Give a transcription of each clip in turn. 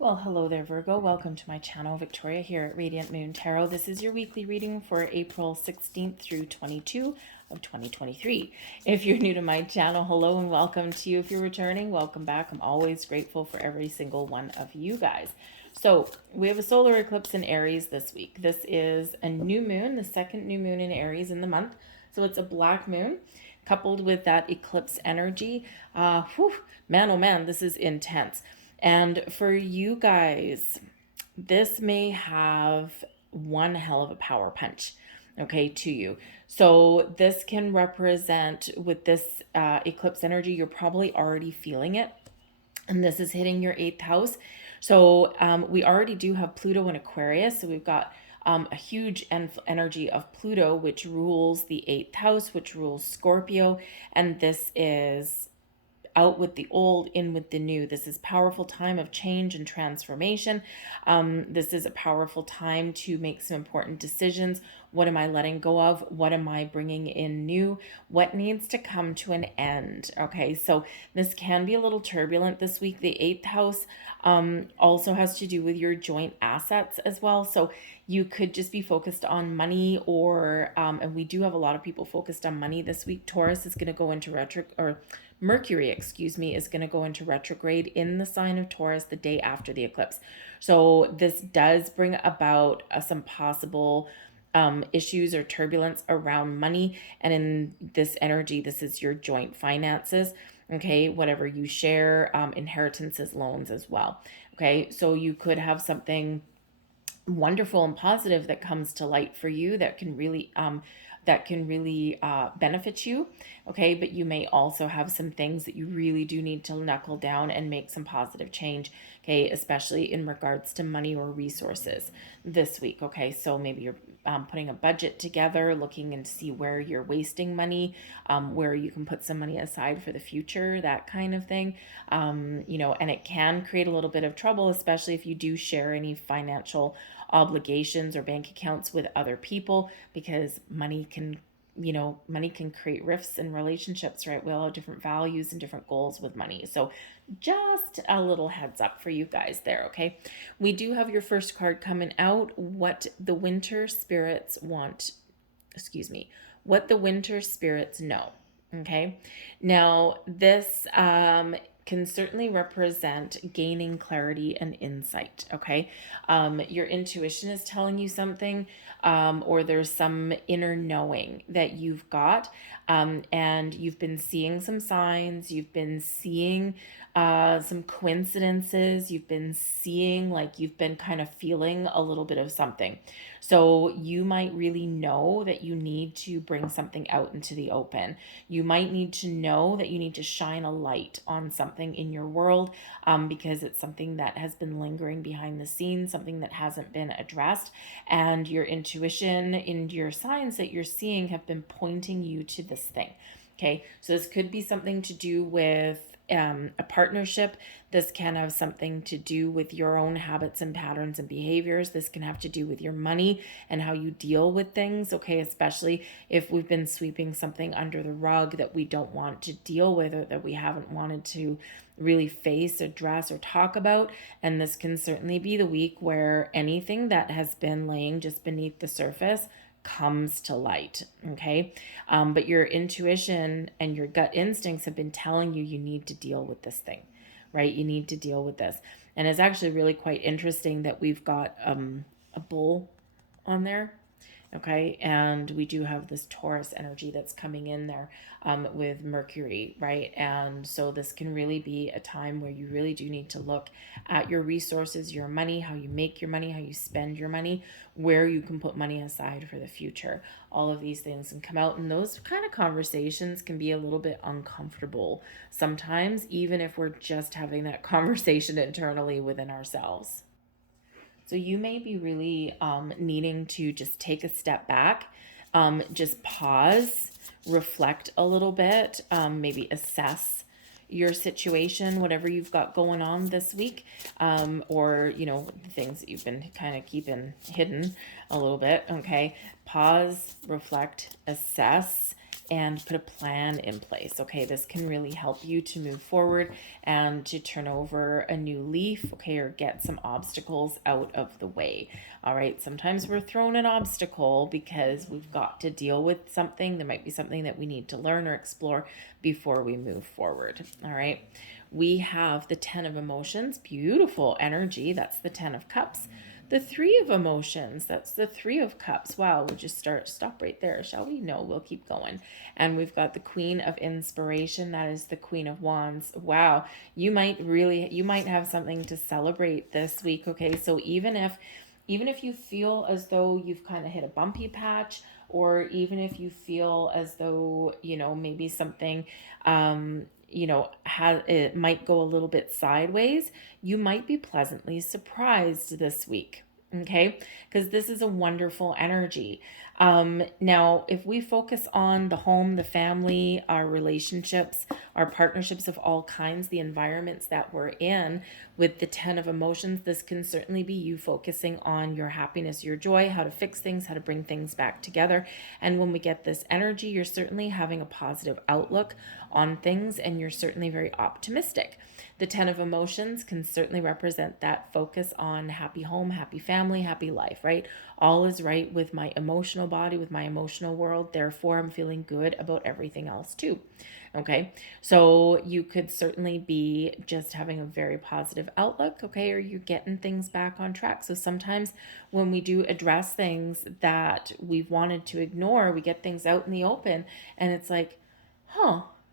Well, hello there, Virgo. Welcome to my channel, Victoria here at Radiant Moon Tarot. This is your weekly reading for April 16th through 22 of 2023. If you're new to my channel, hello and welcome to you. If you're returning, welcome back. I'm always grateful for every single one of you guys. So we have a solar eclipse in Aries this week. This is a new moon, the second new moon in Aries in the month. So it's a black moon coupled with that eclipse energy. Man, oh man, this is intense. And for you guys, this may have one hell of a power punch, okay, to you. So this can represent, with this eclipse energy, you're probably already feeling it. And this is hitting your 8th house. So we already do have Pluto in Aquarius. So we've got a huge energy of Pluto, which rules the 8th house, which rules Scorpio. And this is out with the old, in with the new. This is powerful time of change and transformation. This is a powerful time to make some important decisions. What am I letting go of? What am I bringing in new? What needs to come to an end? Okay, so this can be a little turbulent this week. The 8th house also has to do with your joint assets as well. So you could just be focused on money, or and we do have a lot of people focused on money this week. Taurus is going to go into Mercury, is going to go into retrograde in the sign of Taurus the day after the eclipse. So this does bring about some possible issues or turbulence around money. And in this energy, this is your joint finances. Okay, whatever you share, inheritances, loans as well. Okay, so you could have something wonderful and positive that comes to light for you that can really benefit you. Okay, but you may also have some things that you really do need to knuckle down and make some positive change. Okay, especially in regards to money or resources this week. Okay, so maybe you're putting a budget together, looking and see where you're wasting money, where you can put some money aside for the future, that kind of thing. And it can create a little bit of trouble, especially if you do share any financial obligations or bank accounts with other people, because money can create rifts in relationships, right? We all have different values and different goals with money. So just a little heads up for you guys there, okay? We do have your first card coming out, what the winter spirits know. Okay, now this can certainly represent gaining clarity and insight. Okay, your intuition is telling you something, or there's some inner knowing that you've got, and you've been seeing some signs, you've been seeing some coincidences, you've been seeing, like, you've been kind of feeling a little bit of something. So you might really know that you need to bring something out into the open. You might need to know that you need to shine a light on something in your world, because it's something that has been lingering behind the scenes, something that hasn't been addressed. And your intuition and your signs that you're seeing have been pointing you to this thing. Okay, so this could be something to do with a partnership. This can have something to do with your own habits and patterns and behaviors. This can have to do with your money and how you deal with things, okay? Especially if we've been sweeping something under the rug that we don't want to deal with, or that we haven't wanted to really face, address, or talk about. And this can certainly be the week where anything that has been laying just beneath the surface comes to light. Okay, but your intuition and your gut instincts have been telling you need to deal with this thing, right? You need to deal with this. And it's actually really quite interesting that we've got a bull on there. Okay, and we do have this Taurus energy that's coming in there with Mercury, right? And so this can really be a time where you really do need to look at your resources, your money, how you make your money, how you spend your money, where you can put money aside for the future. All of these things can come out, and those kind of conversations can be a little bit uncomfortable sometimes, even if we're just having that conversation internally within ourselves. So you may be really needing to just take a step back, just pause, reflect a little bit, maybe assess your situation, whatever you've got going on this week, or, the things that you've been kind of keeping hidden a little bit, okay? Pause, reflect, assess, and put a plan in place. Okay, this can really help you to move forward and to turn over a new leaf, okay, or get some obstacles out of the way. All right, sometimes we're thrown an obstacle because we've got to deal with something. There might be something that we need to learn or explore before we move forward. All right, we have the 10 of emotions, beautiful energy. That's the 10 of cups. The 3 of emotions, that's the 3 of cups. Wow, we'll just stop right there, shall we? No, we'll keep going. And we've got the Queen of inspiration, that is the Queen of wands. Wow, you might have something to celebrate this week, okay? So even if you feel as though you've kind of hit a bumpy patch, or even if you feel as though, maybe something it might go a little bit sideways, you might be pleasantly surprised this week. Okay, because this is a wonderful energy. Now, if we focus on the home, the family, our relationships, our partnerships of all kinds, the environments that we're in with the 10 of emotions, this can certainly be you focusing on your happiness, your joy, how to fix things, how to bring things back together. And when we get this energy, you're certainly having a positive outlook on things, and you're certainly very optimistic. The 10 of emotions can certainly represent that focus on happy home, happy family, happy life, right? All is right with my emotional body, with my emotional world. Therefore, I'm feeling good about everything else too. Okay, so you could certainly be just having a very positive outlook, okay, or you're getting things back on track. So sometimes when we do address things that we've wanted to ignore, we get things out in the open, and it's like,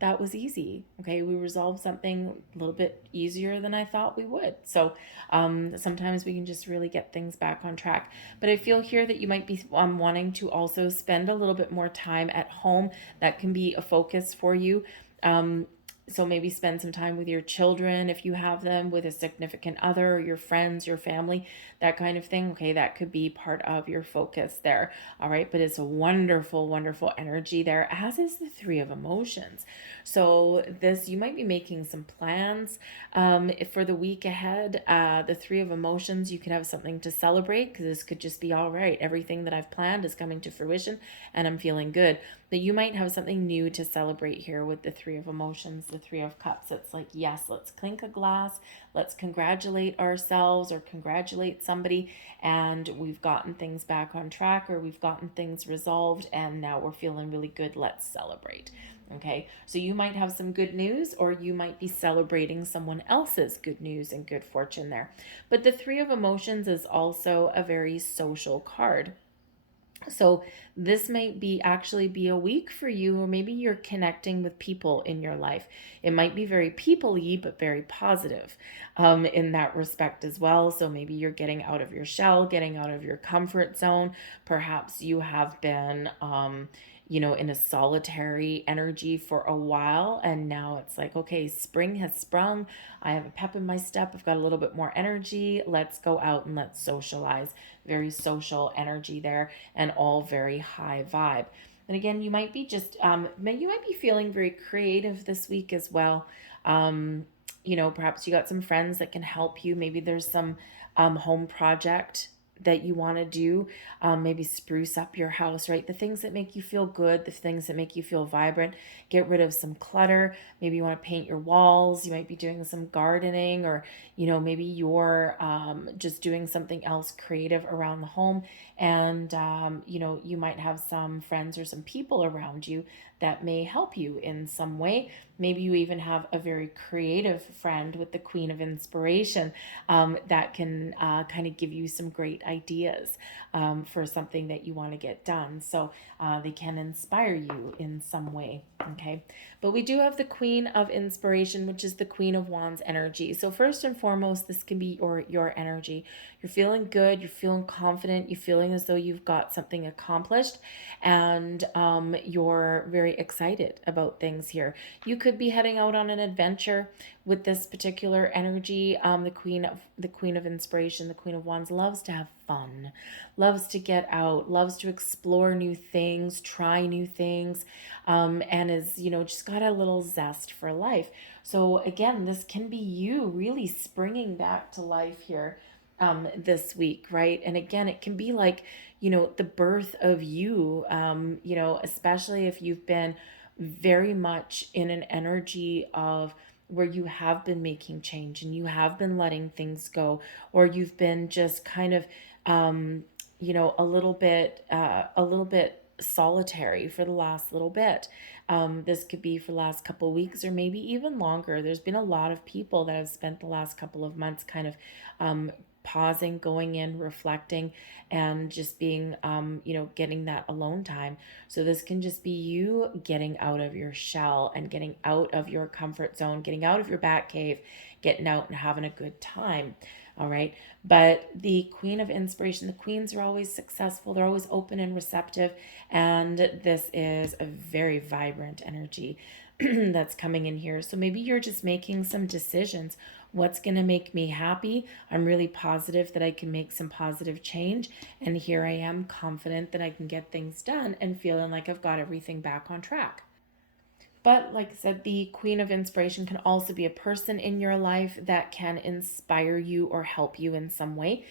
that was easy. Okay, we resolved something a little bit easier than I thought we would. So sometimes we can just really get things back on track. But I feel here that you might be wanting to also spend a little bit more time at home. That can be a focus for you. So maybe spend some time with your children if you have them, with a significant other, your friends, your family, that kind of thing. Okay, that could be part of your focus there. All right, but it's a wonderful, wonderful energy there, as is the 3 of emotions. So you might be making some plans for the week ahead. The 3 of emotions, you could have something to celebrate, because this could just be all right. Everything that I've planned is coming to fruition and I'm feeling good. But you might have something new to celebrate here with the 3 of emotions, the 3 of cups. It's like, yes, let's clink a glass. Let's congratulate ourselves or congratulate somebody. And we've gotten things back on track, or we've gotten things resolved, and now we're feeling really good. Let's celebrate. Okay, so you might have some good news, or you might be celebrating someone else's good news and good fortune there. But the 3 of emotions is also a very social card. So this might be a week for you, or maybe you're connecting with people in your life. It might be very people-y, but very positive in that respect as well. So maybe you're getting out of your shell, getting out of your comfort zone. Perhaps you have been in a solitary energy for a while, and now it's like, okay, spring has sprung. I have a pep in my step. I've got a little bit more energy. Let's go out and let's socialize. Very social energy there, and all very high vibe. And again, you might be feeling very creative this week as well. Perhaps you got some friends that can help you. Maybe there's some home project that you want to do, maybe spruce up your house, right? The things that make you feel good, the things that make you feel vibrant. Get rid of some clutter. Maybe you want to paint your walls. You might be doing some gardening, or maybe you're just doing something else creative around the home. And you might have some friends or some people around you that may help you in some way. Maybe you even have a very creative friend with the Queen of Inspiration that can kind of give you some great ideas for something that you want to get done. So they can inspire you in some way. Okay, but we do have the Queen of Inspiration, which is the Queen of Wands energy. So first and foremost, this can be your energy. You're feeling good, you're feeling confident, you're feeling as though you've got something accomplished, and you're very excited about things here. You could be heading out on an adventure with this particular energy. The Queen of Inspiration, the Queen of Wands, loves to have fun, loves to get out, loves to explore new things, try new things, and is just got a little zest for life. So again, this can be you really springing back to life here. this week, right? And again, it can be like, the birth of you, especially if you've been very much in an energy of where you have been making change and you have been letting things go, or you've been just kind of, a little bit solitary for the last little bit. This could be for the last couple of weeks or maybe even longer. There's been a lot of people that have spent the last couple of months kind of pausing, going in, reflecting, and just being, getting that alone time. So this can just be you getting out of your shell and getting out of your comfort zone, getting out of your bat cave, getting out and having a good time. All right. But the Queen of Inspiration, the queens are always successful. They're always open and receptive. And this is a very vibrant energy that's coming in here. So maybe you're just making some decisions. What's going to make me happy? I'm really positive that I can make some positive change. And here I am, confident that I can get things done and feeling like I've got everything back on track. But like I said, the Queen of Inspiration can also be a person in your life that can inspire you or help you in some way.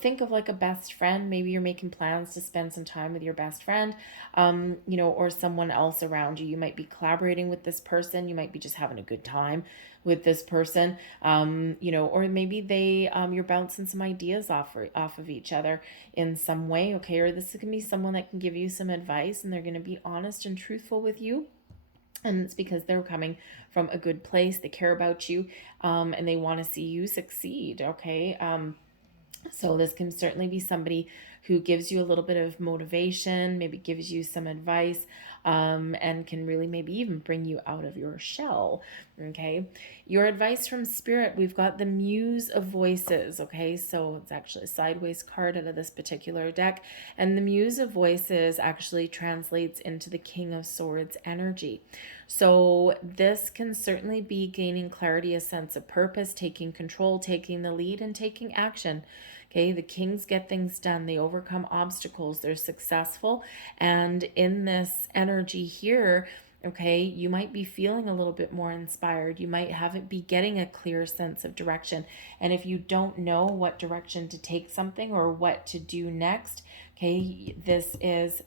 Think of like a best friend. Maybe you're making plans to spend some time with your best friend, or someone else around you. You might be collaborating with this person. You might be just having a good time with this person, or maybe you're bouncing some ideas off of each other in some way. Okay, or this can be someone that can give you some advice and they're going to be honest and truthful with you. And it's because they're coming from a good place. They care about you, and they want to see you succeed. Okay. So this can certainly be somebody who gives you a little bit of motivation, maybe gives you some advice, and can really maybe even bring you out of your shell. Okay. Your advice from Spirit, we've got the Muse of Voices. Okay. So it's actually a sideways card out of this particular deck. And the Muse of Voices actually translates into the King of Swords energy. So this can certainly be gaining clarity, a sense of purpose, taking control, taking the lead, and taking action. Okay, the kings get things done. They overcome obstacles. They're successful. And in this energy here, okay, you might be feeling a little bit more inspired. You might be getting a clear sense of direction. And if you don't know what direction to take something or what to do next, okay, this is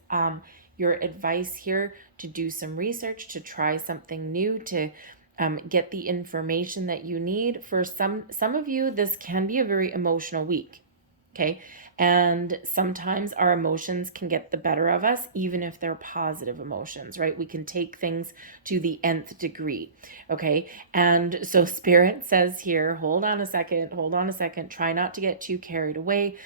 your advice here to do some research, to try something new, to get the information that you need. For some of you, this can be a very emotional week. Okay. And sometimes our emotions can get the better of us, even if they're positive emotions, right? We can take things to the nth degree. Okay. And so Spirit says here, hold on a second. Try not to get too carried away.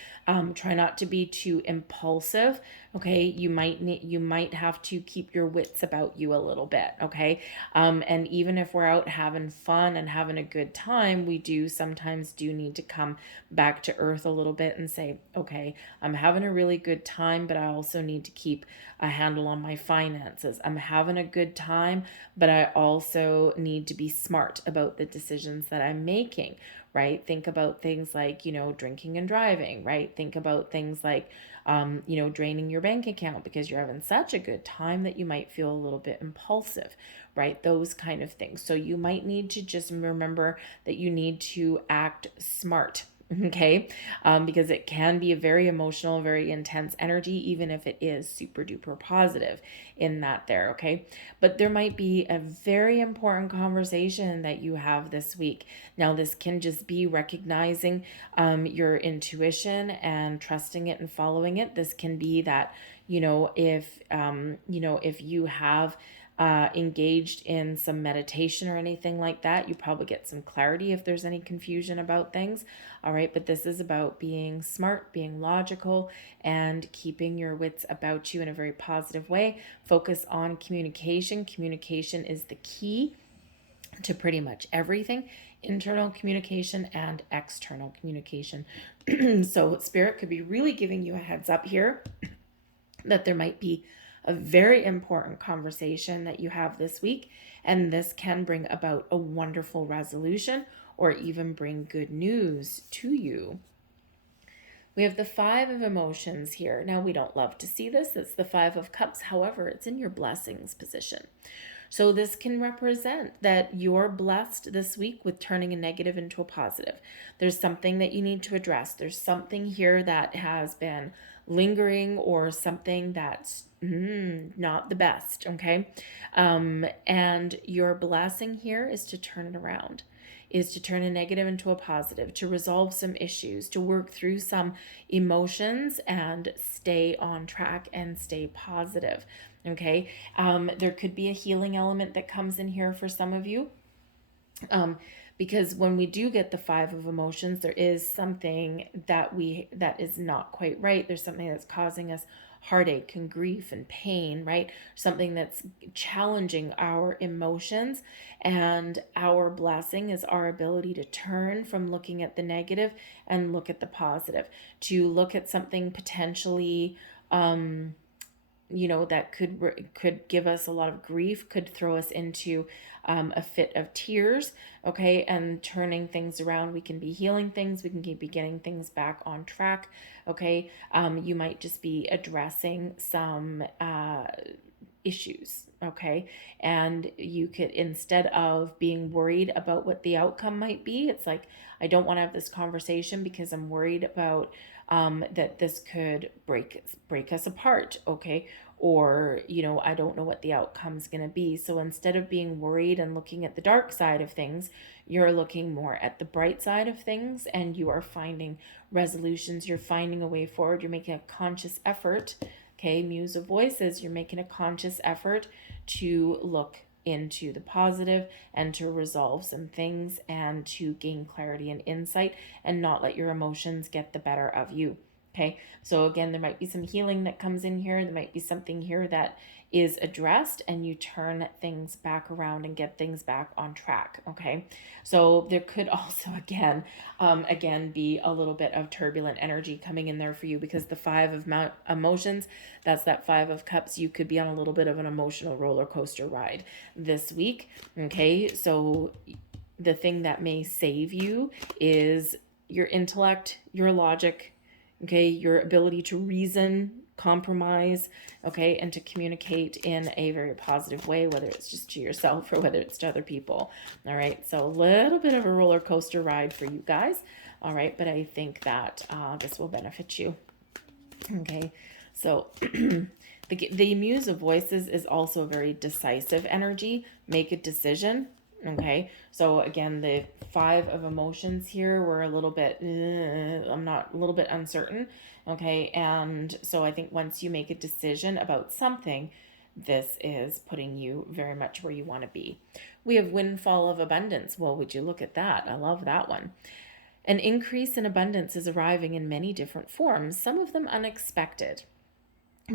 Try not to be too impulsive. Okay. You might have to keep your wits about you a little bit. Okay. And even if we're out having fun and having a good time, we sometimes need to come back to earth a little bit and say, okay, I'm having a really good time, but I also need to keep a handle on my finances. I'm having a good time, but I also need to be smart about the decisions that I'm making, right? Think about things like, drinking and driving, right? Think about things like, draining your bank account because you're having such a good time that you might feel a little bit impulsive, right? Those kind of things. So you might need to just remember that you need to act smart. Okay. Because it can be a very emotional, very intense energy, even if it is super duper positive in that there. Okay. But there might be a very important conversation that you have this week. Now, this can just be recognizing your intuition and trusting it and following it. This can be that, if you have engaged in some meditation or anything like that, you probably get some clarity if there's any confusion about things. All right, but this is about being smart, being logical, and keeping your wits about you in a very positive way. Focus on communication. Communication is the key to pretty much everything, internal communication and external communication. So Spirit could be really giving you a heads up here that there might be a very important conversation that you have this week, and this can bring about a wonderful resolution or even bring good news to you. We have the Five of Emotions here. Now, we don't love to see this. It's the Five of Cups. However, it's in your blessings position. So this can represent that you're blessed this week with turning a negative into a positive. There's something that you need to address. There's something here that has been lingering, or something that's not the best, okay? And your blessing here is to turn it around, is to turn a negative into a positive, to resolve some issues, to work through some emotions and stay on track and stay positive. Okay. There could be a healing element that comes in here for some of you. Because when we do get the Five of Emotions, there is something that is not quite right. There's something that's causing us heartache and grief and pain, right? Something that's challenging our emotions. And our blessing is our ability to turn from looking at the negative and look at the positive, to look at something potentially that could give us a lot of grief, could throw us into a fit of tears, okay, and turning things around. We can be healing things, we can be getting things back on track, okay. You might just be addressing some issues, okay, and you could, instead of being worried about what the outcome might be, it's like, I don't want to have this conversation because I'm worried about that this could break us apart, okay, or I don't know what the outcome's going to be. So instead of being worried and looking at the dark side of things, you're looking more at the bright side of things, and you are finding resolutions, you're finding a way forward, you're making a conscious effort. Okay, Muse of Voices, you're making a conscious effort to look into the positive and to resolve some things and to gain clarity and insight and not let your emotions get the better of you. Okay, so again, there might be some healing that comes in here. There might be something here that is addressed, and you turn things back around and get things back on track. Okay, so there could also again be a little bit of turbulent energy coming in there for you, because the Five of Emotions, that's that Five of Cups. You could be on a little bit of an emotional roller coaster ride this week. Okay, so the thing that may save you is your intellect, your logic, okay, your ability to reason, compromise, okay, and to communicate in a very positive way, whether it's just to yourself or whether it's to other people. All right, so a little bit of a roller coaster ride for you guys. All right, but I think that this will benefit you. Okay, so the Muse of Voices is also a very decisive energy. Make a decision. Okay, so again, the Five of Emotions here, we're a little bit, a little bit uncertain. Okay, and so I think once you make a decision about something, this is putting you very much where you want to be. We have Windfall of Abundance. Well, would you look at that? I love that one. An increase in abundance is arriving in many different forms, some of them unexpected.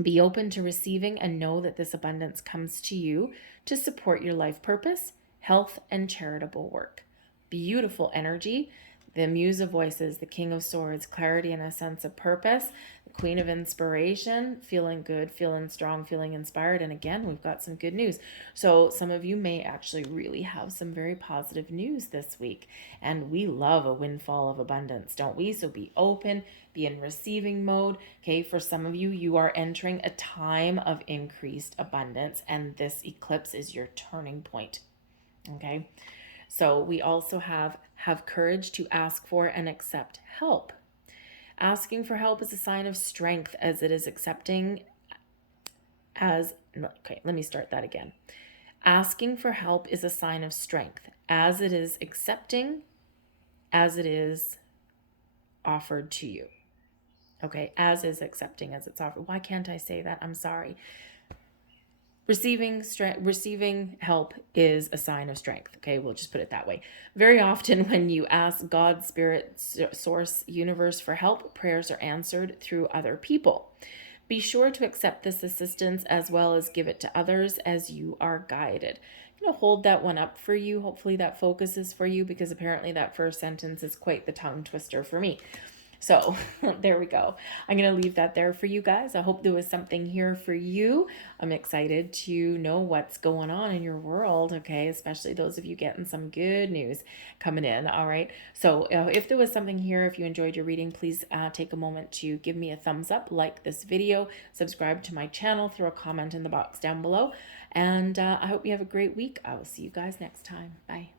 Be open to receiving and know that this abundance comes to you to support your life purpose, health, and charitable work. Beautiful energy. The Muse of Voices, the King of Swords, clarity and a sense of purpose, the Queen of Inspiration, feeling good, feeling strong, feeling inspired. And again, we've got some good news. So some of you may actually really have some very positive news this week. And we love a windfall of abundance, don't we? So be open, be in receiving mode. Okay, for some of you, you are entering a time of increased abundance, and this eclipse is your turning point. Okay, so we also have courage to ask for and accept help. Asking for help is a sign of strength, as it is accepting as, okay, let me start that again. Asking for help is a sign of strength, as it is accepting, as it is offered to you. Okay, as is accepting as it's offered. Why can't I say that? I'm sorry. Receiving help is a sign of strength. Okay, we'll just put it that way. Very often when you ask God, Spirit, Source, Universe for help, prayers are answered through other people. Be sure to accept this assistance as well as give it to others as you are guided. I'm going to hold that one up for you. Hopefully that focuses for you, because apparently that first sentence is quite the tongue twister for me. So there we go. I'm going to leave that there for you guys. I hope there was something here for you. I'm excited to know what's going on in your world, okay? Especially those of you getting some good news coming in, all right? So if there was something here, if you enjoyed your reading, please take a moment to give me a thumbs up, like this video, subscribe to my channel, throw a comment in the box down below. And I hope you have a great week. I will see you guys next time. Bye.